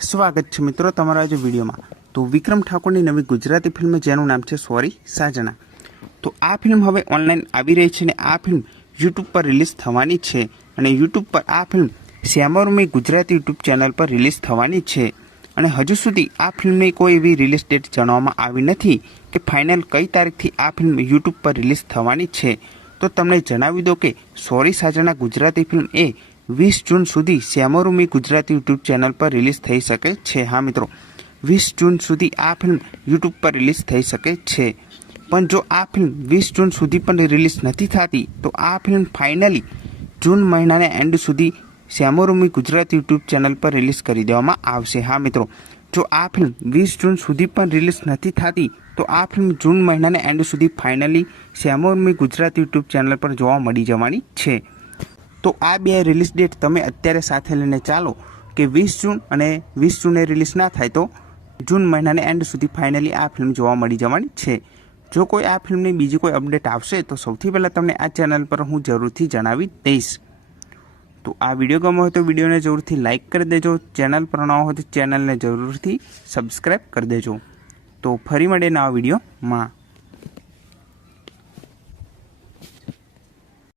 સ્વાગત છે મિત્રો તમારા આજે વિડીયોમાં। તો વિક્રમ ઠાકોરની નવી ગુજરાતી ફિલ્મ જેનું નામ છે સોરી સાજના। તો આ ફિલ્મ હવે ઓનલાઈન આવી રહી છે અને આ ફિલ્મ યુટ્યુબ પર રિલીઝ થવાની છે અને યુટ્યુબ પર આ ફિલ્મ શ્યામરુમી ગુજરાતી યુટ્યુબ ચેનલ પર રિલીઝ થવાની છે અને હજુ સુધી આ ફિલ્મની કોઈ એવી રિલીઝ ડેટ જણાવવામાં આવી નથી કે ફાઇનલ કઈ તારીખથી આ ફિલ્મ યુટ્યુબ પર રિલીઝ થવાની છે। તો તમને જણાવી દો કે સોરી સાજના ગુજરાતી ફિલ્મ એ 20 જૂન સુધી શ્યામરુમી ગુજરાતી યુટ્યુબ ચેનલ પર રિલીઝ થઈ શકે છે। હા મિત્રો, 20 જૂન સુધી આ ફિલ્મ યુટ્યુબ પર રિલીઝ થઈ શકે છે, પણ જો આ ફિલ્મ 20 જૂન સુધી પણ રિલીઝ નથી થતી તો આ ફિલ્મ ફાઇનલી જૂન મહિનાના એન્ડ સુધી શ્યામરુમી ગુજરાતી યુટ્યુબ ચેનલ પર રિલીઝ કરી દેવામાં આવશે। હા મિત્રો, જો આ ફિલ્મ 20 જૂન સુધી પણ રિલીઝ નથી થતી તો આ ફિલ્મ જૂન મહિનાના એન્ડ સુધી ફાઇનલી શ્યામરુમી ગુજરાતી યુટ્યુબ ચેનલ પર જોવા મળી જવાની છે। તો આ બે રિલીઝ ડેટ તમે અત્યારે સાથે લઈને ચાલો કે 20 જૂન અને 20 જૂને રિલીઝ ના થાય તો જૂન મહિનાના એન્ડ સુધી ફાઇનલી આ ફિલ્મ જોવા મળી જવાની છે। જો કોઈ આ ફિલ્મની બીજી કોઈ અપડેટ આવશે તો સૌથી પહેલાં તમને આ ચેનલ પર હું જરૂરથી જણાવી દઈશ। તો આ વિડીયો ગમ્યો હોય તો વિડીયોને જરૂરથી લાઇક કરી દેજો, ચેનલ પર ન હોય તો ચેનલને જરૂરથી સબસ્ક્રાઈબ કરી દેજો। તો ફરી મળીએ નવા વિડીયોમાં।